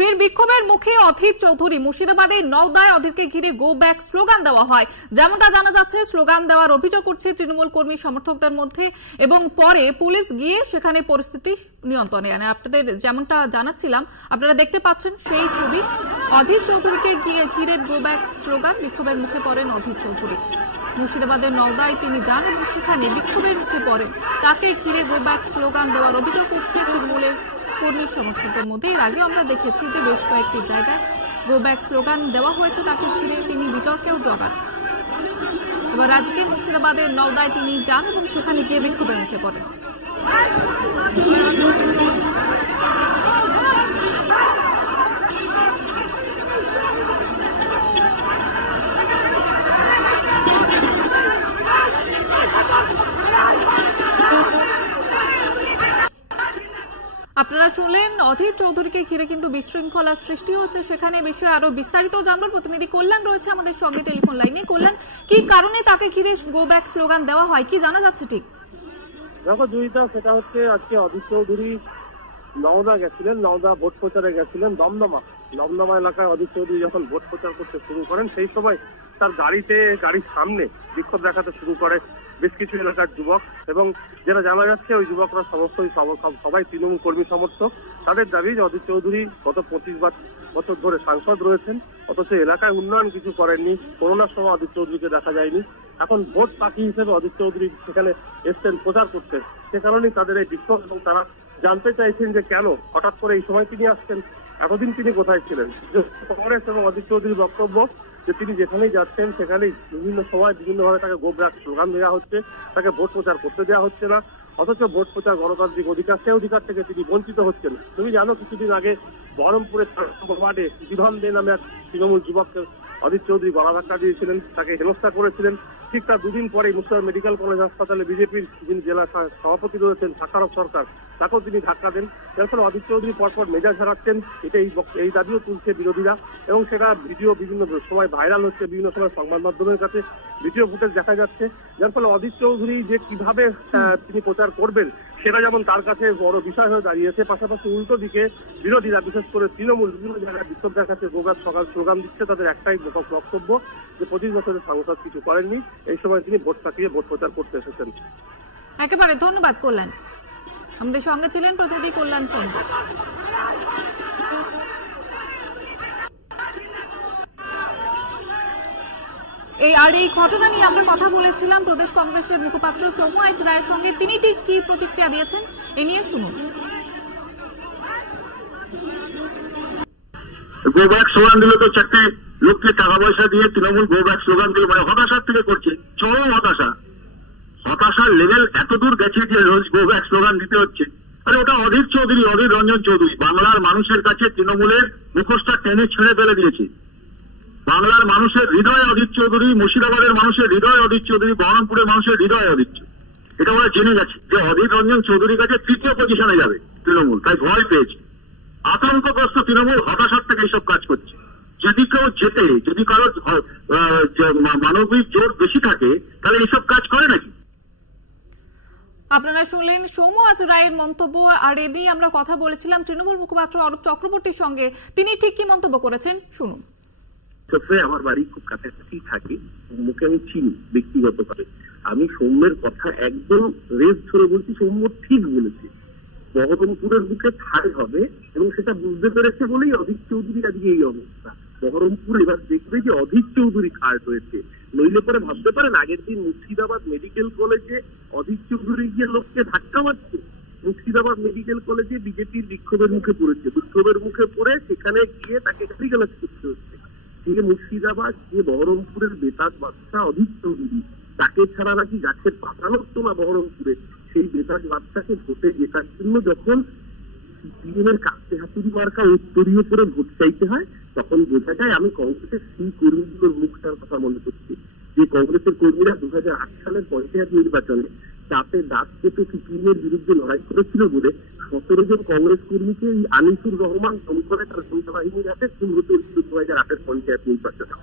ফের বিক্ষোভের মুখে অধীর চৌধুরী। মুর্শিদাবাদের নওদায় অধীরকে ঘিরে গো ব্যাক স্লোগান দেওয়া হয়। যেমনটা জানা যাচ্ছে, স্লোগান দেওয়ার অভিযোগ উঠছে তৃণমূল কর্মী সমর্থকদের মধ্যে এবং পরে পুলিশ গিয়ে সেখানে পরিস্থিতি নিয়ন্ত্রণে আনে। আপনাদের যেমনটা জানাচ্ছিলাম, আপনারা দেখতে পাচ্ছেন সেই ছবি। অধীর চৌধুরীকে ঘিরে গো ব্যাক স্লোগান, বিক্ষোভের মুখে পড়েন অধীর চৌধুরী। মুর্শিদাবাদের নওদায় তিনি যান এবং সেখানে বিক্ষোভের মুখে পড়েন। তাকে ঘিরে গো ব্যাক স্লোগান দেওয়ার অভিযোগ উঠছে তৃণমূলের কর্মী সমর্থকদের মধ্যে। এর আগে আমরা দেখেছি যে বেশ কয়েকটি জায়গায় গো ব্যাক স্লোগান দেওয়া হয়েছে, তাকে ঘিরে তিনি বিতর্কেও জড়ান। এবার আজকে মুর্শিদাবাদের নওদায় তিনি যান এবং সেখানে গিয়ে বিক্ষোভের মুখে পড়েন। আপনারা শুনলেন অধীর চৌধুরীকে ঘিরে কিন্তু বিশৃঙ্খলা সৃষ্টি হচ্ছে। সেখানে বিষয়ে আরো বিস্তারিত জানবার প্রতিনিধি কল্যাণ রয়েছে আমাদের সঙ্গে টেলিফোন লাইনে। কল্যাণ, কি কারণে তাকে ঘিরে গো ব্যাক স্লোগান দেওয়া হয়, কি জানা যাচ্ছে ঠিক? দেখো জয়িতা, সেটা হচ্ছে আজকে অধীর চৌধুরী নওদা গেছিলেন, নওদা ভোট প্রচারে গেছিলেন। দমদমা এলাকায় অধীর চৌধুরী যখন ভোট প্রচার করতে শুরু করেন, সেই সময় তার গাড়ির সামনে বিক্ষোভ দেখাতে শুরু করে বেশ কিছু এলাকার যুবক। এবং যেটা জানা যাচ্ছে, ওই যুবকরা সবাই তৃণমূল কর্মী সমর্থক। তাদের দাবি যে অধীর চৌধুরী গত 25 বছর ধরে সাংসদ রয়েছেন, অথচ এলাকায় উন্নয়ন কিছু করেননি। করোনার সময় অধীর চৌধুরীকে দেখা যায়নি। এখন ভোট পাখি হিসেবে অধীর চৌধুরী সেখানে এসছেন প্রচার করতে। সে কারণেই তাদের এই বিক্ষোভ এবং তারা জানতে চাইছেন যে কেন হঠাৎ করে এই সময় তিনি আসছেন, এতদিন তিনি কোথায় ছিলেন। কংগ্রেস এবং অধীর চৌধুরীর বক্তব্য যে তিনি যেখানেই যাচ্ছেন সেখানেই বিভিন্ন সময় বিভিন্নভাবে তাকে গো ব্যাক স্লোগান দেওয়া হচ্ছে, তাকে ভোট প্রচার করতে দেওয়া হচ্ছে না। অথচ ভোট প্রচার গণতান্ত্রিক অধিকার, সেই অধিকার থেকে তিনি বঞ্চিত হচ্ছেন। তুমি জানো, কিছুদিন আগে বহরমপুরের ওয়ার্ডে বিধান দে নামে এক তৃণমূল যুবককে অধীর চৌধুরী গলা ধাক্কা দিয়েছিলেন, তাকে হেনস্থা করেছিলেন। ঠিক তার দুদিন পরেই মুর্শিদাবাদ মেডিকেল কলেজ হাসপাতালে বিজেপির যিনি জেলা সভাপতি রয়েছেন শাকারফ সরকার, তাকেও তিনি ধাক্কা দেন। যার ফলে অধীর চৌধুরী পরপর মেজাজ হারাচ্ছেন, এই দাবিও তুলছে বিরোধীরা। এবং সেটা ভিডিও বিভিন্ন সময় ভাইরাল হচ্ছে, বিভিন্ন সময় সংবাদ মাধ্যমের কাছে ভিডিও ফুটেজ দেখা যাচ্ছে। যার ফলে অধীর চৌধুরী যে কিভাবে তিনি প্রচার করবেন সেটা যেমন তার কাছে বড় বিষয় হয়ে দাঁড়িয়েছে, পাশাপাশি উল্টো দিকে বিরোধীরা, বিশেষ করে তৃণমূল, বিভিন্ন জায়গায় বিক্ষোভ দেখাচ্ছে, গোগার সকাল স্লোগান দিচ্ছে। তাদের একটাই বক্তব্য যে 25 বছরের সাংসদ কিছু করেননি, এই সময় তিনি ভোট পাকিয়ে ভোট প্রচার করতে এসেছেন। একেবারে ধন্যবাদ কল্যাণ। আমাদের সঙ্গে ছিলেন প্রতিনিধি কল্যাণ চন্দ্র। এই ঘটনা নিয়ে আমরা কথা বলেছিলাম প্রদেশ কংগ্রেসের মুখপাত্র সৌম্য রায়ের সঙ্গে। তিনি ঠিক কি প্রতিক্রিয়া দিয়েছেন এ নিয়ে শুনুন। গো ব্যাক স্লোগান দিল তো চারটে লোককে টাকা পয়সা দিয়ে তৃণমূল গো ব্যাক স্লোগান দিল, মানে হতাশার থেকে করছে, চরম হতাশার লেভেল এত দূর গেছে যে রোজ গো ব্যাক স্লোগান দিতে হচ্ছে। আরে ওটা অধীর রঞ্জন চৌধুরী বাংলার মানুষের কাছে তৃণমূলের মুখোশটা টেনে ছেড়ে ফেলে দিয়েছে। বাংলার মানুষের হৃদয় অধীর চৌধুরী, মুর্শিদাবাদের মানুষের হৃদয় অধীর চৌধুরী, বহরমপুরের মানুষের হৃদয় অধীর চৌধুরী। এটা ওরা জেনে গেছে যে অধীর রঞ্জন চৌধুরীর কাছে তৃতীয় পজিশনে যাবে তৃণমূল, তাই ভয় পেয়েছে। আতঙ্কগ্রস্ত তৃণমূল হতাশার থেকে এইসব কাজ করছে। যদি কেউ জেতে, যদি কারো মানবিক জোর বেশি থাকে, তাহলে এইসব কাজ করে নাকি? আপনারা শুনলেন সৌম্য রায়ের মন্তব্য। আর এ নিয়ে আমরা কথা বলেছিলাম তৃণমূল মুখপাত্র অরূপ চক্রবর্তীর সঙ্গে। তিনি ঠিক কি মন্তব্য করেছেন শুনুন। আমার বাড়ি খুব কাছাকাছি থাকে, মুখে আমি চিনি ব্যক্তিগতভাবে। আমি সৌম্যের কথা একদম রেস ধরে বলছি, সৌম্য ঠিক বলেছে। বহরমপুরের বুকে ঠাঁই হবে এবং সেটা বুঝতে পেরেছে বলেই অধীর চৌধুরী আজকে এই অবস্থা। বহরমপুর এবার দেখবে যে অধীর চৌধুরী খাট হয়েছে। নইলে পরে ভাবতে পারেন, আগের দিন মুর্শিদাবাদ মেডিকেল কলেজে অধীর চৌধুরী গিয়ে লোককে ধাক্কা মারছে। মুর্শিদাবাদ মেডিকেল কলেজে বিজেপির বিক্ষোভের মুখে পড়েছে, বিক্ষোভের মুখে পড়ে সেখানে গিয়ে তাকে গালিগালাজ করতে হচ্ছে। যে মুর্শিদাবাদ, যে বহরমপুরের বেতাজ বাদশা অধীর চৌধুরী, তাকে ছাড়া নাকি গাছের পাতা নড়তো না বহরমপুরে। সেই বেতাজ বাদশাকে ভোটে জেতার জন্য যখন সিপিএমের কাছে হাতুড়ি মার্কা উত্তরীয় করে ভোট চাইতে হয়, তখন বোঝা যায়। আমি কংগ্রেসের সেই কর্মীগুলোর মুখটার কথা মনে করছি, যে কংগ্রেসের কর্মীরা 2008 সালের পঞ্চায়েত নির্বাচনে চাপে দাঁত কেটে সিপিএমের বিরুদ্ধে লড়াই করেছিল বলে 17 জন কংগ্রেস কর্মীকে এই আনিসুর রহমান দমকলে তার সৈন্য বাহিনীর হাতে খুন হতে হয়েছিল 2008 পঞ্চায়েত নির্বাচনে।